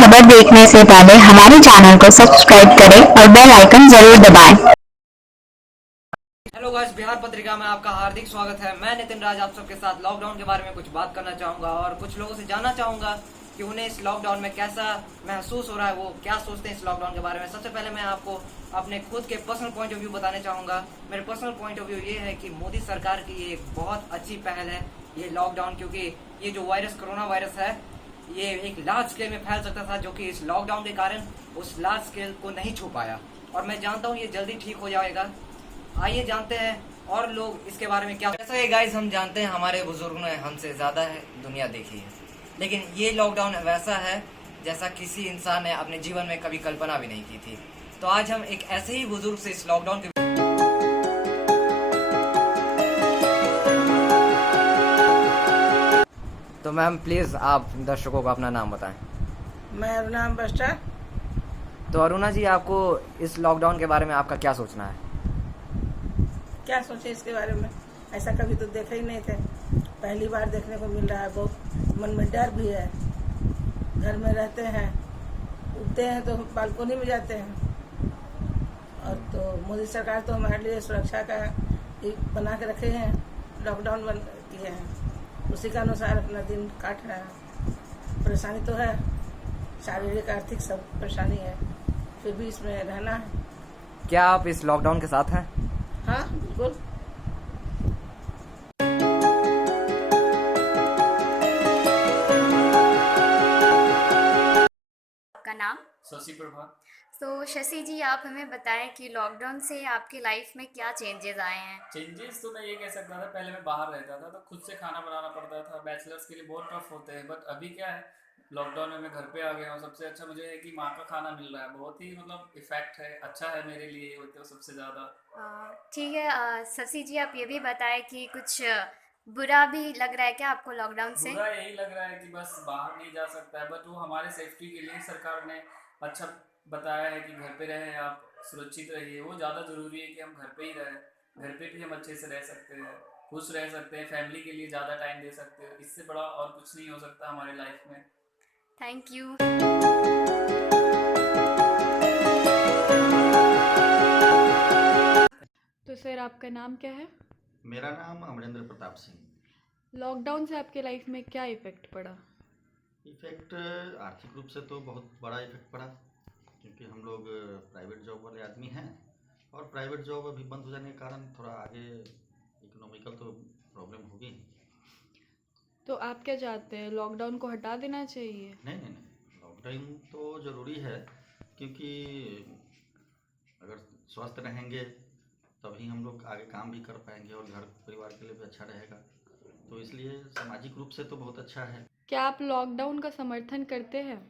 खबर देखने से पहले हमारे चैनल को सब्सक्राइब करें और बेल आइकन जरूर दबाएं। हेलो गाइस, बिहार पत्रिका में आपका हार्दिक स्वागत है। मैं नितिन राज आप सबके साथ लॉकडाउन के बारे में कुछ बात करना चाहूंगा और कुछ लोगों से जानना चाहूंगा कि उन्हें इस लॉकडाउन में कैसा महसूस हो रहा है, वो क्या सोचते हैं इस लॉकडाउन के बारे में। सबसे पहले मैं आपको अपने खुद के पर्सनल पॉइंट ऑफ व्यू बताना चाहूंगा। मेरे पर्सनल पॉइंट ऑफ व्यू ये है कि मोदी सरकार की ये एक बहुत अच्छी पहल है ये लॉकडाउन, क्योंकि ये जो वायरस कोरोना वायरस है ये एक लार्ज स्केल में फैल सकता था, जो कि इस लॉकडाउन के कारण उस लार्ज स्केल को नहीं छू पाया और मैं जानता हूँ ये जल्दी ठीक हो जाएगा। आइए जानते हैं और लोग इसके बारे में क्या। जैसा कि गाइस हम जानते हैं हमारे बुजुर्गों ने हमसे ज्यादा है दुनिया देखी है, लेकिन ये लॉकडाउन वैसा है जैसा किसी इंसान ने अपने जीवन में कभी कल्पना भी नहीं की थी। तो आज हम एक ऐसे ही बुजुर्ग से इस लॉकडाउन के तो मैम प्लीज आप दर्शकों को अपना नाम बताएं। मैं अरुणा बस्टा। तो अरुणा जी, आपको इस लॉकडाउन के बारे में आपका क्या सोचना है? क्या सोचे इसके बारे में, ऐसा कभी तो देखा ही नहीं थे, पहली बार देखने को मिल रहा है। बहुत मन में डर भी है। घर में रहते हैं, उठते हैं तो बालकोनी में जाते हैं। और तो मोदी सरकार तो हमारे लिए सुरक्षा का एक बना के रखे हैं, लॉकडाउन बन किए हैं, उसी के अनुसार अपना दिन काट रहा है। परेशानी तो है, शारीरिक आर्थिक सब परेशानी है, फिर भी इसमें रहना है। क्या आप इस लॉकडाउन के साथ हैं? हाँ बिल्कुल। आपका नाम? शशि प्रभा। तो शशि जी, आप हमें बताएं कि लॉकडाउन से आपकी लाइफ में क्या चेंजेस आए हैं? चेंजेस तो मैं ये कह सकता था, पहले मैं बाहर रहता था तो खुद से खाना बनाना पड़ता था। बैचलर्स के लिए बहुत टफ होते हैं, बट अभी क्या है, लॉकडाउन में मैं घर पे आ गया हूँ। सबसे अच्छा मुझे है कि माँ का खाना मिल रहा है, बहुत ही मतलब इफेक्ट है, अच्छा है मेरे लिए वो तो सबसे ज़्यादा। ठीक है। शशि जी, आप ये भी बताएं कि कुछ बुरा भी लग रहा है क्या आपको लॉकडाउन से? बुरा यही लग रहा है कि बस बाहर नहीं जा सकता है, बट वो हमारे सेफ्टी के लिए सरकार ने अच्छा बताया है कि घर पे रहें, आप सुरक्षित रहिए। वो ज़्यादा ज़रूरी है कि हम घर पे ही रहें। घर पे भी हम अच्छे से रह सकते हैं, खुश रह सकते हैं, फैमिली के लिए ज़्यादा टाइम दे सकते हैं। इससे बड़ा और कुछ नहीं हो सकता हमारी लाइफ में। Thank you. तो सर, आपका नाम क्या है? मेरा नाम अमरेंद्र प्रताप सिंह। लॉकडाउन से आपके लाइफ में क्या इफ़ेक्ट पड़ा? इफ़ेक्ट आर्थिक रूप से तो बहुत बड़ा इफ़ेक्ट पड़ा, क्योंकि हम लोग प्राइवेट जॉब वाले आदमी हैं और प्राइवेट जॉब अभी बंद हो जाने के कारण थोड़ा आगे इकोनॉमिकल तो प्रॉब्लम होगी। तो आप क्या चाहते हैं, लॉकडाउन को हटा देना चाहिए? नहीं, लॉकडाउन तो ज़रूरी है, क्योंकि अगर स्वस्थ रहेंगे तभी हम लोग आगे काम भी कर पाएंगे और घर परिवार के लिए भी अच्छा रहेगा। तो इसलिए सामाजिक रूप से तो बहुत अच्छा है। क्या आप लॉकडाउन का समर्थन करते हैं?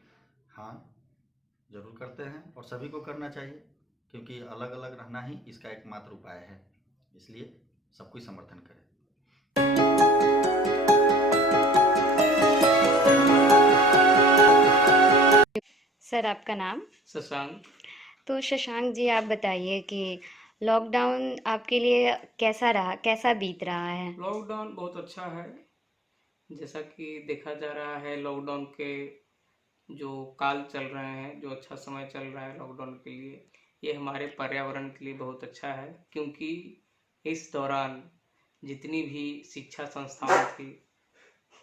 हाँ, ज़रूर करते हैं और सभी को करना चाहिए, क्योंकि अलग अलग रहना ही इसका एकमात्र उपाय है। इसलिए सब कोई समर्थन करें। सर, आपका नाम? शशांक। तो शशांक जी, आप बताइए कि लॉकडाउन आपके लिए कैसा रहा, कैसा बीत रहा है? लॉकडाउन बहुत अच्छा है। जैसा कि देखा जा रहा है, लॉकडाउन के जो काल चल रहे हैं, जो अच्छा समय चल रहा है लॉकडाउन के लिए, ये हमारे पर्यावरण के लिए बहुत अच्छा है, क्योंकि इस दौरान जितनी भी शिक्षा संस्थाएं थी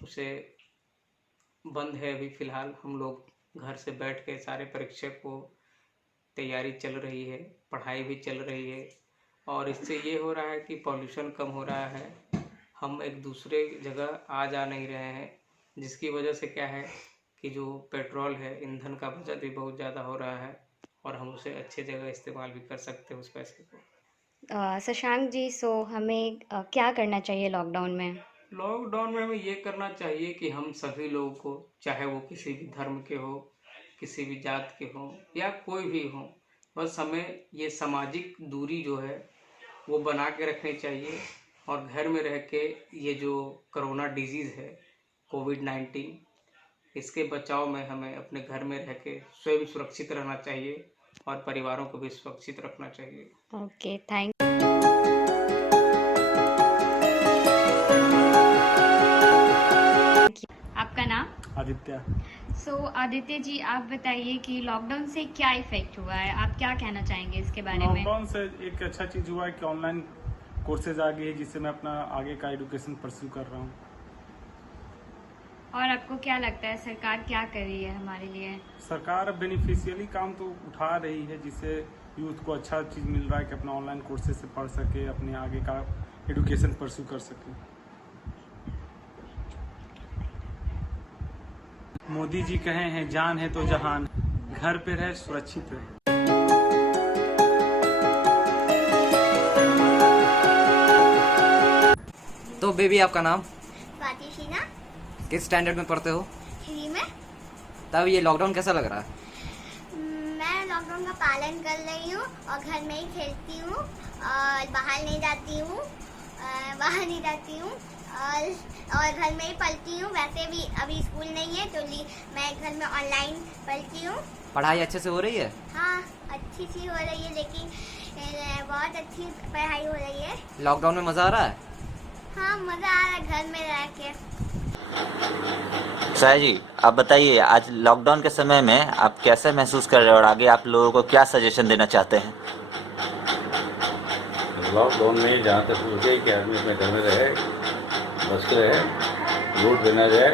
उसे बंद है। अभी फ़िलहाल हम लोग घर से बैठ के सारे परीक्षा को तैयारी चल रही है, पढ़ाई भी चल रही है, और इससे ये हो रहा है कि पॉल्यूशन कम हो रहा है। हम एक दूसरे जगह आ जा नहीं रहे हैं, जिसकी वजह से क्या है कि जो पेट्रोल है, ईंधन का बचत भी बहुत ज़्यादा हो रहा है और हम उसे अच्छे जगह इस्तेमाल भी कर सकते हैं उस पैसे को। शशांक जी, सो हमें क्या करना चाहिए लॉकडाउन में? लॉकडाउन में हमें ये करना चाहिए कि हम सभी लोगों को, चाहे वो किसी भी धर्म के हो, किसी भी जात के हों या कोई भी हो, बस हमें ये सामाजिक दूरी जो है वो बना के रखनी चाहिए और घर में रह के ये जो कोरोना डिजीज़ है कोविड-19, इसके बचाव में हमें अपने घर में रह के स्वयं सुरक्षित रहना चाहिए और परिवारों को भी सुरक्षित रखना चाहिए। ओके, थैंक आपका नाम? आदित्य। सो आदित्य जी, आप बताइए कि लॉकडाउन से क्या इफेक्ट हुआ है, आप क्या कहना चाहेंगे इसके बारे में? लॉकडाउन से एक अच्छा चीज़ हुआ है कि ऑनलाइन कोर्सेज आ गए हैं, जिससे मैं अपना आगे का एजुकेशन परस्यू कर रहा हूँ। और आपको क्या लगता है सरकार क्या कर रही है हमारे लिए? सरकार बेनिफिशियली काम तो उठा रही है, जिससे यूथ को अच्छा चीज़ मिल रहा है कि अपना ऑनलाइन कोर्सेज से पढ़ सके, अपने आगे का एजुकेशन परस्यू कर सके। मोदी जी कहे हैं जान है तो जहान, घर पे रहे सुरक्षित रहे। तो बेबी, आपका नाम? स्वाति शीना, किस स्टैंडर्ड में पढ़ते हो? 3 में। तब ये लॉकडाउन कैसा लग रहा है? मैं लॉकडाउन का पालन कर रही हूँ और घर में ही खेलती हूँ और बाहर नहीं जाती हूँ और घर में ही पढ़ती हूँ। वैसे भी अभी स्कूल नहीं है तो मैं घर में ऑनलाइन पढ़ती हूँ। पढ़ाई अच्छे से हो रही है? हाँ, अच्छी सी हो रही है, लेकिन बहुत अच्छी पढ़ाई हो रही है। लॉकडाउन में मज़ा आ रहा है? हाँ, मज़ा आ रहा है घर में रह के। साया जी, आप बताइए आज लॉकडाउन के समय में आप कैसे महसूस कर रहे हैं और आगे आप लोगों को क्या सजेशन देना चाहते हैं? लॉकडाउन में जहाँ तक हो गई कि आदमी अपने घर में रहे, बच रहे, वोट देना जाए,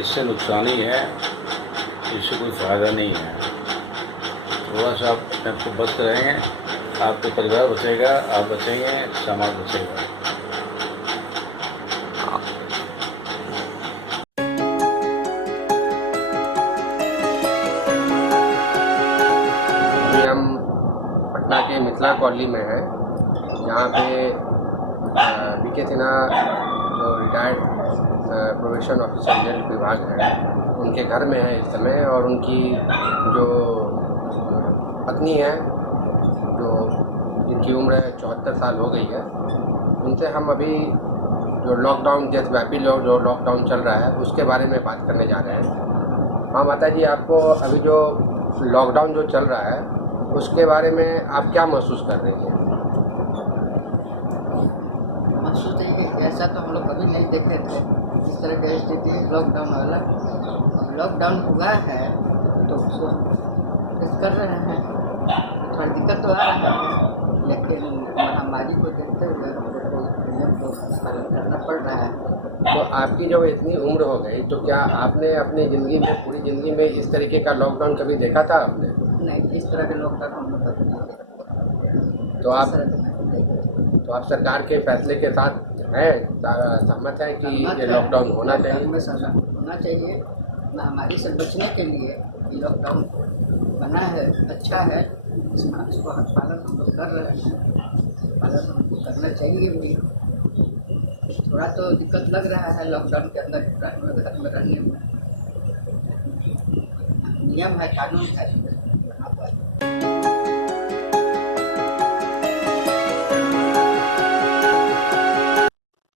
इससे नुकसान ही है, इससे कोई फ़ायदा नहीं है। थोड़ा सा आप अपने आप को बच रहेंगे, आपका परिवार बचेगा, आप बचेंगे, समाज बचेगा। हम पटना के मिथिला कॉलोनी में हैं, जहाँ पे बीके सिन्हा जो रिटायर्ड प्रोबेशन ऑफिसर जेल विभाग है, उनके घर में है इस समय। और उनकी जो पत्नी है, जो जिनकी उम्र 74 साल हो गई है, उनसे हम अभी जो लॉकडाउन, देशव्यापी जो लॉकडाउन चल रहा है, उसके बारे में बात करने जा रहे हैं। हाँ माता जी, आपको अभी जो लॉकडाउन जो चल रहा है उसके बारे में आप क्या महसूस कर रही हैं? महसूस है, ऐसा तो हम लोग कभी नहीं देखे थे, इस तरह की स्थिति लॉकडाउन वाला। लॉकडाउन हुआ है तो उसको कर रहे हैं, थोड़ा दिक्कत तो आ रहा है, लेकिन महामारी को देखते हुए नियम को पालन करना पड़ रहा है। तो आपकी जब इतनी उम्र हो गई, तो क्या आपने अपनी ज़िंदगी में, पूरी ज़िंदगी में इस तरीके का लॉकडाउन कभी देखा था आपने? नहीं, इस तरह के लॉकडाउन हम लोग कभी नहीं देखा। तो आप सरकार के फैसले के साथ हैं, सहमत हैं कि ये लॉकडाउन होना चाहिए? होना चाहिए, महामारी से बचने के लिए ये लॉकडाउन बना है, अच्छा है, इसको पालन हम लोग कर रहे हैं, पालन हमको करना चाहिए भी। थोड़ा तो दिक्कत लग रहा है लॉकडाउन के अंदर घर में रहने में, नियम है, कानून है।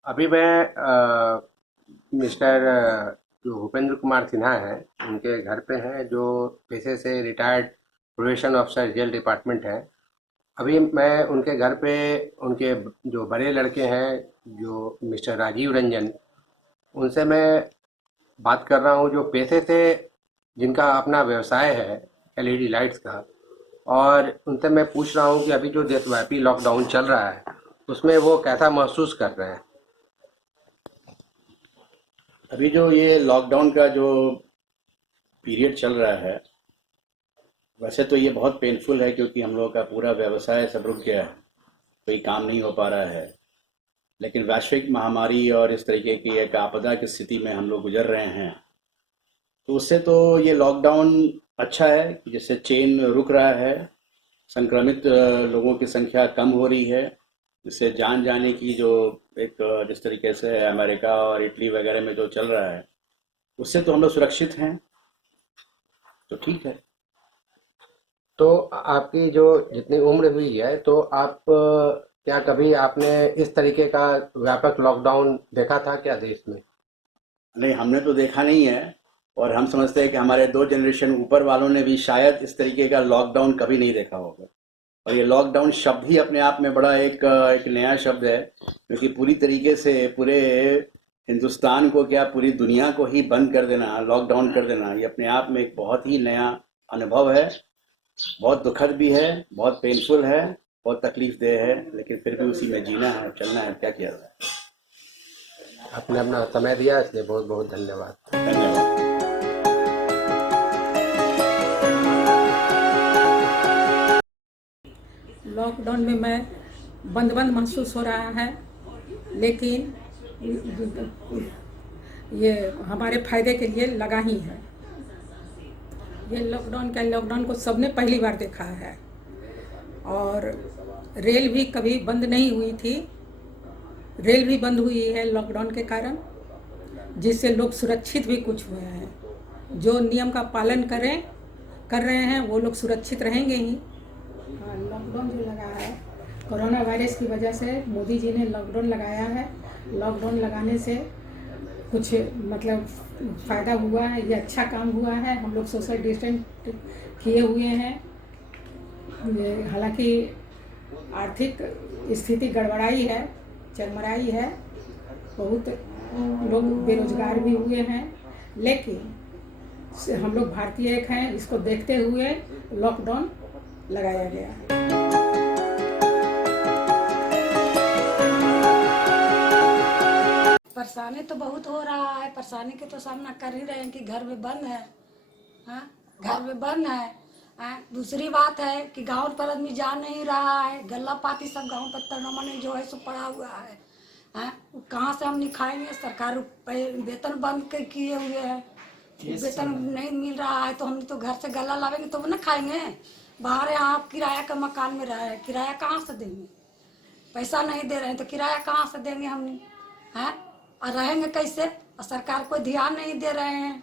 अभी मैं मिस्टर जो भूपेंद्र कुमार सिन्हा हैं, उनके घर पे हैं, जो पेशे से retired probation officer jail department है। अभी मैं उनके घर पे, उनके जो बड़े लड़के हैं, जो मिस्टर राजीव रंजन, उनसे मैं बात कर रहा हूँ, जो पेशे से जिनका अपना व्यवसाय है एलईडी लाइट्स का। और उनसे मैं पूछ रहा हूँ कि अभी जो देशव्यापी लॉकडाउन चल रहा है उसमें वो कैसा महसूस कर रहे हैं। अभी जो ये लॉकडाउन का जो पीरियड चल रहा है, वैसे तो ये बहुत पेनफुल है, क्योंकि हम लोगों का पूरा व्यवसाय सब रुक गया है, कोई काम नहीं हो पा रहा है। लेकिन वैश्विक महामारी और इस तरीके की एक आपदा की स्थिति में हम लोग गुजर रहे हैं, तो उससे तो ये लॉकडाउन अच्छा है, जिससे चेन रुक रहा है, संक्रमित लोगों की संख्या कम हो रही है, जिससे जान जाने की जो एक जिस तरीके से अमेरिका और इटली वगैरह में जो चल रहा है, उससे तो हम लोग सुरक्षित हैं, तो ठीक है। तो आपकी जो जितनी उम्र हुई है, तो आप क्या कभी आपने इस तरीके का व्यापक लॉकडाउन देखा था क्या देश में? नहीं, हमने तो देखा नहीं है, और हम समझते हैं कि हमारे 2 जनरेशन ऊपर वालों ने भी शायद इस तरीके का लॉकडाउन कभी नहीं देखा होगा। और ये लॉकडाउन शब्द ही अपने आप में बड़ा एक नया शब्द है, क्योंकि पूरी तरीके से पूरे हिंदुस्तान को क्या पूरी दुनिया को ही बंद कर देना, लॉकडाउन कर देना, ये अपने आप में एक बहुत ही नया अनुभव है। बहुत दुखद भी है, बहुत पेनफुल है, बहुत तकलीफ देह है, लेकिन फिर भी उसी में जीना है, चलना है, क्या किया जाए। आपने अपना समय दिया इसलिए बहुत बहुत धन्यवाद। धन्यवाद। लॉकडाउन में मैं बंद महसूस हो रहा है, लेकिन ये हमारे फायदे के लिए लगा ही है। ये लॉकडाउन को सबने पहली बार देखा है। और रेल भी कभी बंद नहीं हुई थी, रेल भी बंद हुई है लॉकडाउन के कारण, जिससे लोग सुरक्षित भी कुछ हुए हैं। जो नियम का पालन कर रहे हैं वो लोग सुरक्षित रहेंगे ही। लॉकडाउन जो लगा है कोरोना वायरस की वजह से, मोदी जी ने लॉकडाउन लगाया है। लॉकडाउन लगाने से कुछ मतलब फ़ायदा हुआ है, ये अच्छा काम हुआ है। हम लोग सोशल डिस्टेंस किए हुए हैं। हालांकि आर्थिक स्थिति गड़बड़ाई है, चरमराई है, बहुत लोग बेरोजगार भी हुए हैं, लेकिन हम लोग भारतीय एक हैं, इसको देखते हुए लॉकडाउन लगाया गया है। परेशानी तो बहुत हो रहा है, परेशानी के तो सामना कर ही रहे हैं कि घर में बंद है। हाँ, घर में बंद है। दूसरी बात है कि गांव पर आदमी जा नहीं रहा है, गल्ला पाती सब गांव पर तड़मने जो है सो पड़ा हुआ है। कहाँ से हम नहीं खाएंगे? सरकार वेतन बंद किए हुए है, वेतन नहीं मिल रहा है, तो हम तो घर से गल्ला लावेंगे तो ना खाएंगे। बाहर यहाँ किराया का मकान में रहे, किराया कहाँ से देंगे? पैसा नहीं दे रहे हैं तो किराया कहाँ से देंगे हम? हैं, और रहेंगे कैसे? और सरकार कोई ध्यान नहीं दे रहे हैं।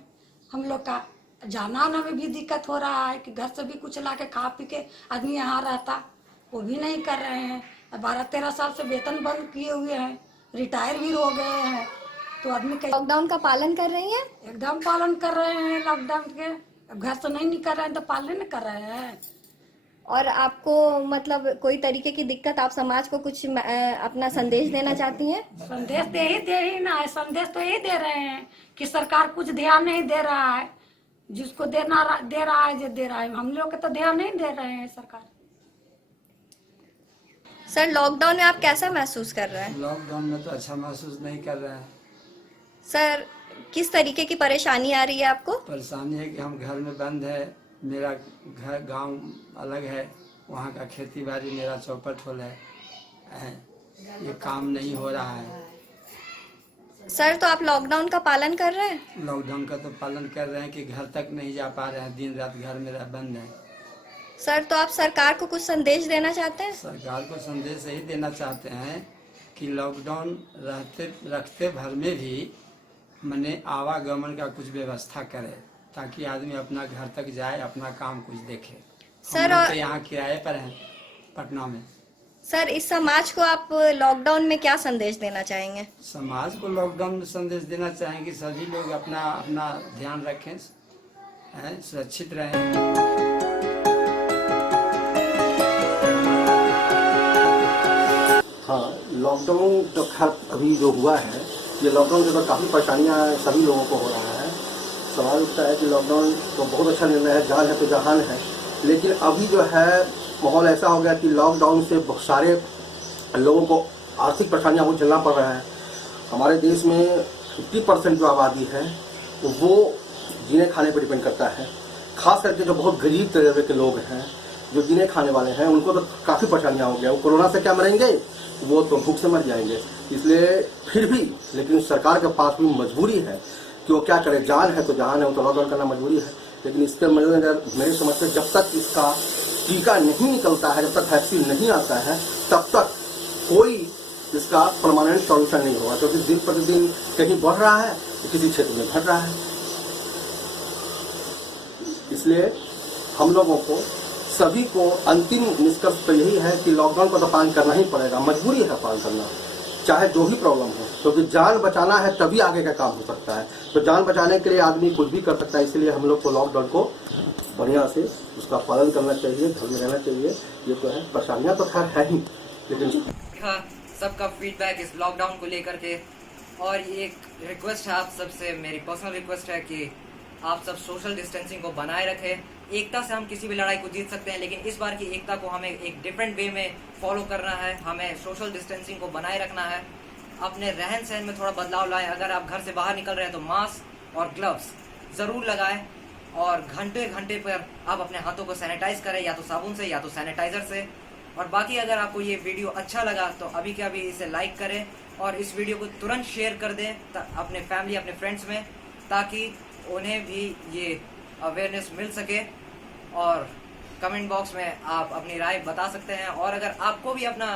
हम लोग का जाना आना में भी दिक्कत हो रहा है कि घर से भी कुछ ला के खा पी के आदमी यहाँ रहता, वो भी नहीं कर रहे हैं। 12-13 साल से वेतन बंद किए हुए हैं, रिटायर भी हो गए हैं, तो आदमी लॉकडाउन का पालन कर रही हैं? एकदम पालन कर रहे हैं लॉकडाउन के। अब घर से नहीं निकल रहे हैं तो पालन कर रहे हैं। और आपको मतलब कोई तरीके की दिक्कत, आप समाज को कुछ अपना संदेश देना चाहती हैं? संदेश दे ही ना है, संदेश तो यही दे रहे हैं कि सरकार कुछ ध्यान नहीं दे रहा है। जिसको दे रहा है जो दे रहा है, हम लोग के तो ध्यान नहीं दे रहे हैं सरकार। सर, लॉकडाउन में आप कैसा महसूस कर रहे हैं? लॉकडाउन में तो अच्छा महसूस नहीं कर रहे हैं। सर, किस तरीके की परेशानी आ रही है आपको? परेशानी है कि हम घर में बंद है, मेरा घर गांव अलग है, वहाँ का खेती बाड़ी मेरा चौपट होल है, ये काम नहीं हो रहा है। सर, तो आप लॉकडाउन का पालन कर रहे हैं? लॉकडाउन का तो पालन कर रहे हैं कि घर तक नहीं जा पा रहे हैं, दिन रात घर में बंद है। सर, तो आप सरकार को कुछ संदेश देना चाहते हैं? सरकार को संदेश यही देना चाहते हैं कि लॉकडाउन रखते भर में भी मने आवागमन का कुछ व्यवस्था करे, ताकि आदमी अपना घर तक जाए, अपना काम कुछ देखे। सर, हम तो यहाँ किराए पर हैं पटना में। सर, इस समाज को आप लॉकडाउन में क्या संदेश देना चाहेंगे? समाज को लॉकडाउन में संदेश देना चाहेंगे सभी लोग अपना अपना ध्यान रखें, सुरक्षित रहें। हाँ, लॉकडाउन जो अभी जो हुआ है, ये लॉकडाउन के बाद काफ़ी परेशानियाँ सभी लोगों को हो रहा है। सवाल उठता है कि लॉकडाउन तो बहुत अच्छा निर्णय है, जान है तो जहान है, लेकिन अभी जो है माहौल ऐसा हो गया कि लॉकडाउन से बहुत सारे लोगों को आर्थिक परेशानियां वो झेलना पड़ रहा है। हमारे देश में 50% जो आबादी है वो जीने खाने पर डिपेंड करता है। खास करके जो बहुत गरीब तबके के लोग हैं, जो जीने खाने वाले हैं, उनको तो काफ़ी परेशानियां हो गया। वो कोरोना से क्या मरेंगे, वो तो भूख से मर जाएंगे। इसलिए फिर भी लेकिन सरकार के पास भी मजबूरी है कि वो क्या करे, जान है तो जहान है, वो तो लॉकडाउन करना मजबूरी है। लेकिन इसके मेरे समझ से जब तक इसका टीका नहीं निकलता है, जब तक वैक्सीन नहीं आता है, तब तक कोई इसका परमानेंट सॉल्यूशन नहीं होगा, क्योंकि दिन प्रतिदिन कहीं बढ़ रहा है तो किसी क्षेत्र में घट रहा है। इसलिए हम लोगों को सभी को अंतिम निष्कर्ष तो यही है कि लॉकडाउन को तो पालन करना ही पड़ेगा, मजबूरी है पालन करना, चाहे जो भी प्रॉब्लम हो, क्योंकि जान बचाना है तभी आगे का काम हो सकता है। तो जान बचाने के लिए आदमी कुछ भी कर सकता है। इसलिए हम लोग को लॉकडाउन को बढ़िया से उसका पालन करना चाहिए, घर में रहना चाहिए। ये तो है, परेशानियां तो खैर है ही, लेकिन सबका फीडबैक इस लॉकडाउन को लेकर के और एक रिक्वेस्ट है आप सबसे, मेरी पर्सनल रिक्वेस्ट है कि आप सब सोशल डिस्टेंसिंग को बनाए रखें। एकता से हम किसी भी लड़ाई को जीत सकते हैं, लेकिन इस बार की एकता को हमें एक डिफरेंट वे में फॉलो करना है। हमें सोशल डिस्टेंसिंग को बनाए रखना है, अपने रहन सहन में थोड़ा बदलाव लाएं। अगर आप घर से बाहर निकल रहे हैं तो मास्क और ग्लव्स ज़रूर लगाएं, और घंटे घंटे पर आप अपने हाथों को सैनिटाइज करें, या तो साबुन से या तो सैनिटाइजर से। और बाकी अगर आपको ये वीडियो अच्छा लगा तो अभी के अभी इसे लाइक करें और इस वीडियो को तुरंत शेयर कर दें अपने फैमिली, अपने फ्रेंड्स में, ताकि उन्हें भी ये अवेयरनेस मिल सके। और कमेंट बॉक्स में आप अपनी राय बता सकते हैं। और अगर आपको भी अपना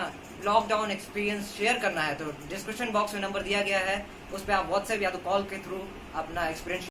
लॉकडाउन एक्सपीरियंस शेयर करना है तो डिस्क्रिप्शन बॉक्स में नंबर दिया गया है, उस पर आप व्हाट्सएप या तो कॉल के थ्रू अपना एक्सपीरियंस